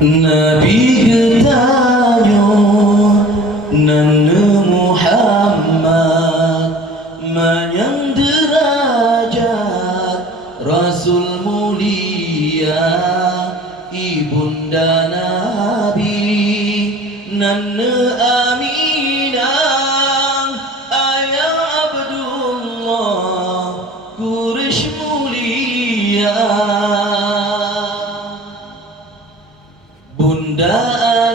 Nabi getanyo Nana Muhammad Manyang derajat Rasul mulia Ibunda Nabi Nana Aminah Ayah Abdullah Quraish mulia Bunda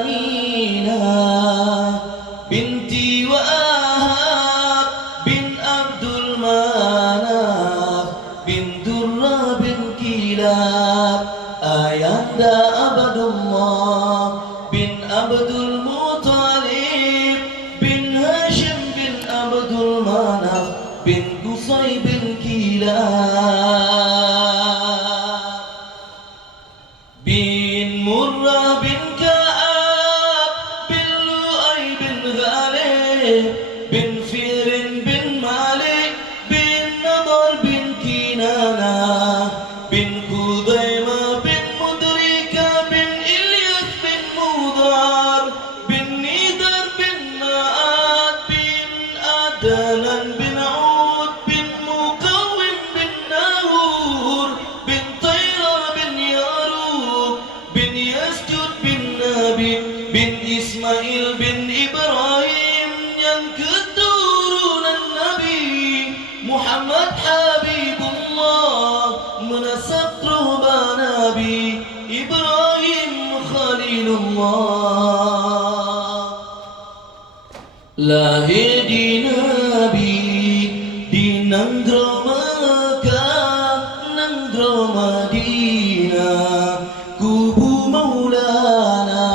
Aminah binti Wahab bin Abdul Manaf bin Durrah bin Kilab Ayanda Abdullah bin Abdul Muttalib bin Hashim bin Abdul Manaf bin Qusay bin Kilab bin Murrah bin Ka'ab bin Lu'ay bin Ghalib bin Firin bin Malik bin Nadar bin Kinana bin Khudaimah bin Mudrika bin Ilyas bin Mudar bin Nidar bin Ma'ad bin Adnan bin Ud bin Muqawwim bin Nahur bin Tayra bin Yarub bin Yasjud bin Nabi bin Ismail bin Ibrahim yang keturunan Nabi Muhammad Habibullah menasab rohbah Nabi Ibrahim Khalilullah lahir di Nabi di Nangro Makkah Nangro Madinah kubu Maulana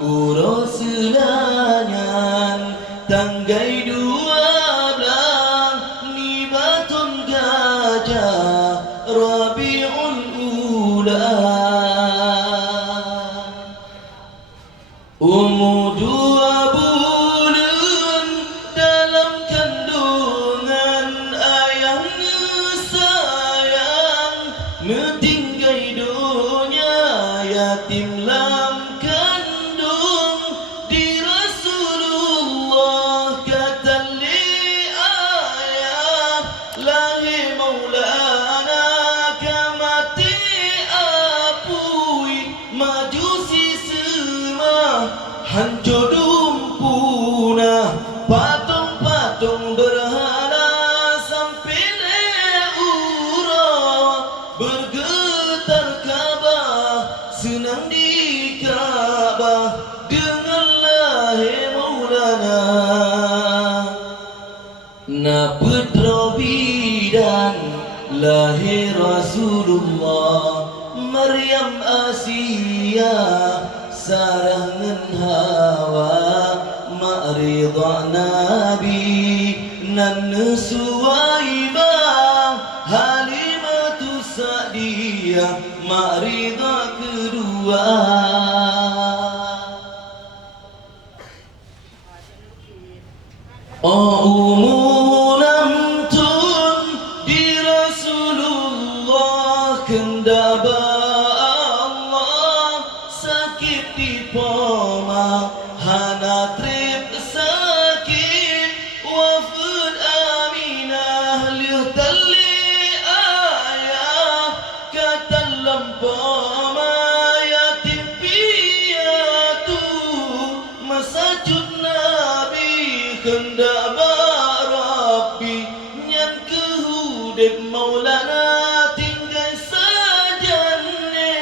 urus selanyan tanggai 12 ni batun gajah Rabiul Ula umur 2 bulan dalam kandungan ayahnya sayang mentinggai dunia yatim lam kandung di Rasulullah kata li ayah lahir Maulana kamati apui majusi semua hancur dumpuna patung-patung berhala sampai leura bergetar Ka'bah senang di Ka'bah dengan lahir Maulana na putra bidan lahir Rasulullah Maryam Asia Sarah ngan Hawa ma'ridha Nabi nan Suwaibah Halimatu Sa'diyah ma'ridha kedua Umulamtun di Rasulullah kendaba Allah sakit di poma hana trip sakit wafud Aminah liuh tali ayah kata lempoma yatim piatu masajud Nabi kendaba Rabbi nyan kehudib Maulana tinggal sajane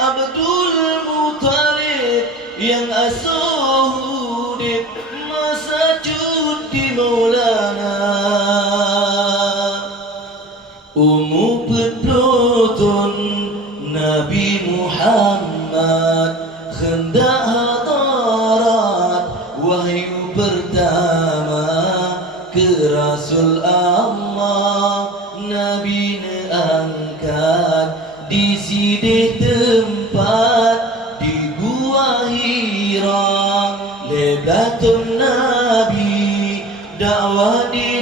Abdul Muttalib yang asuhudib masajud di Maulana umu pedotun Nabi Muhammad hendak hadarat wahyu pertama ke Rasul Allah Nabi angkat di sidih tempat di Gua Hira leblatun Nabi dakwah di